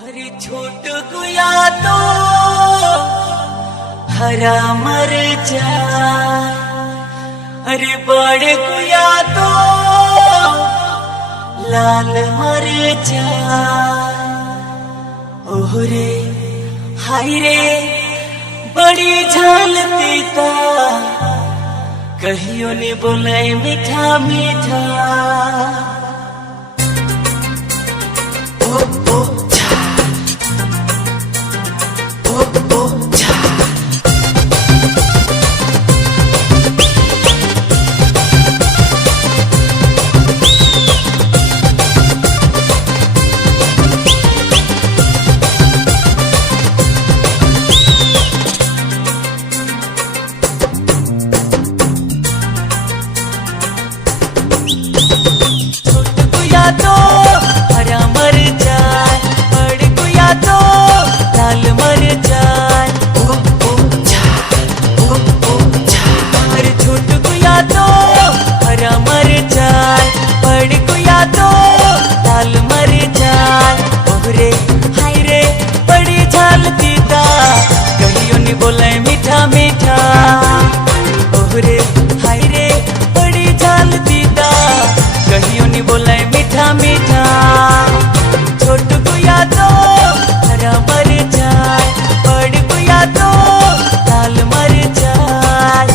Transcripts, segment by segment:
हरी छोट गुया तो हरा मर जा, अरे बड़े गुया तो लाल मर जा। ओहरे हाय रे बड़ी झालती ता, कहियो ने बोले मीठा मीठा। तो हरा मर जाए, बड़ गुया तो लाल मर जाए। अरे छोट गुया तो हरा मर जाए, बड़ गुया तो लाल मर जाए। ओहरे हाय रे बड़ी झालती ता, कहियो ने बोले मीठा मीठा। ओहरे हाय रे बड़ी झालती ता, कहियो ने बोले मीठा मीठा। छोट गुया तो हरा मर जाए, बड़ गुया तो लाल मर जाए।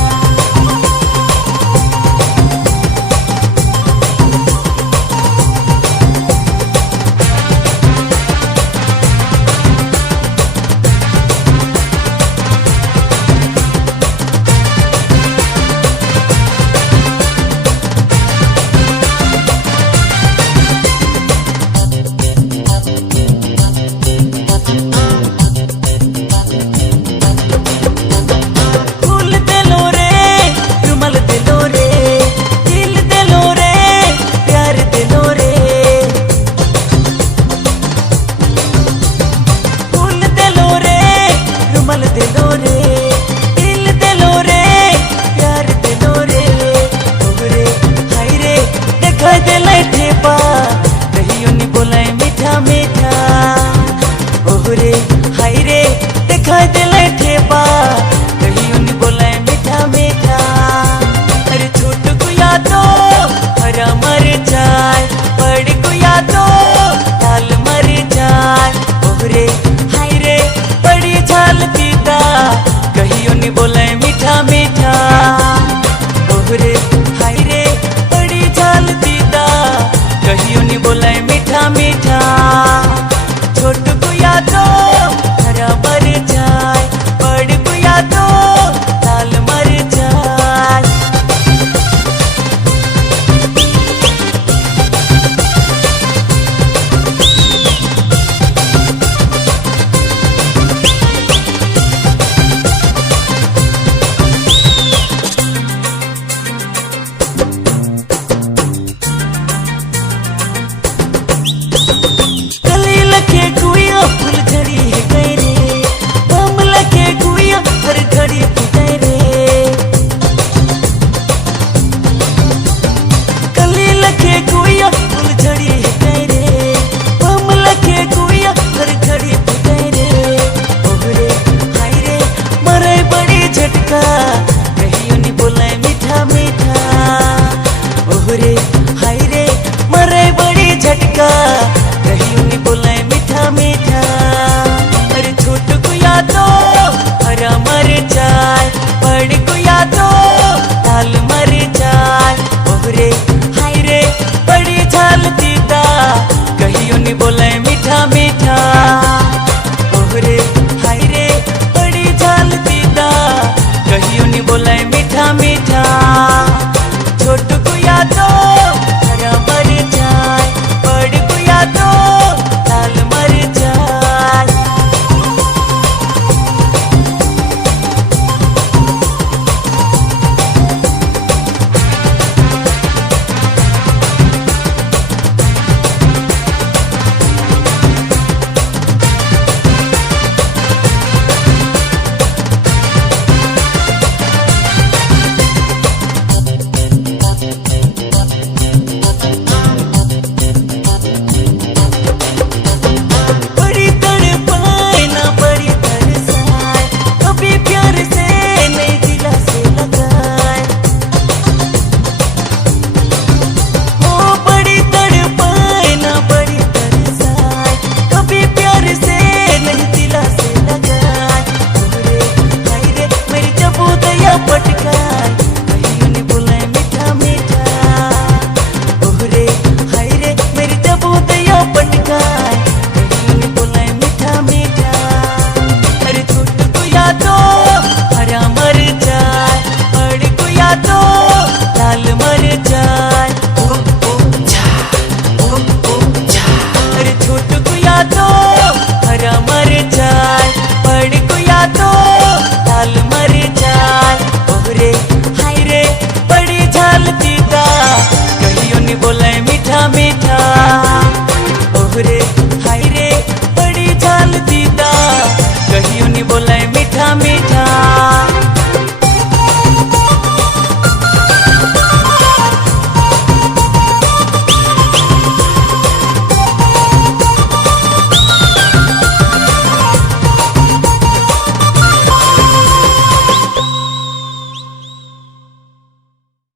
बोले मीठा मीठा। ओहरे हाय रे बड़ी झालती ता, कहियो ने बोले मीठा मीठा। छोट गुया तो हरा मर जाए, बड़ गुया तो लाल मर जाए। कहियो ने बोले मीठा मीठा। ओहरे हाय रे मरे बड़ी झटका, कहियो ने बोले मीठा मीठा। अरे छोट गुया तो हरा मर जाए, बड़ गुया तो लाल मर जाए। ओहरे हाय रे बड़ी झालती ता, कहियो ने बोले मीठा मीठा।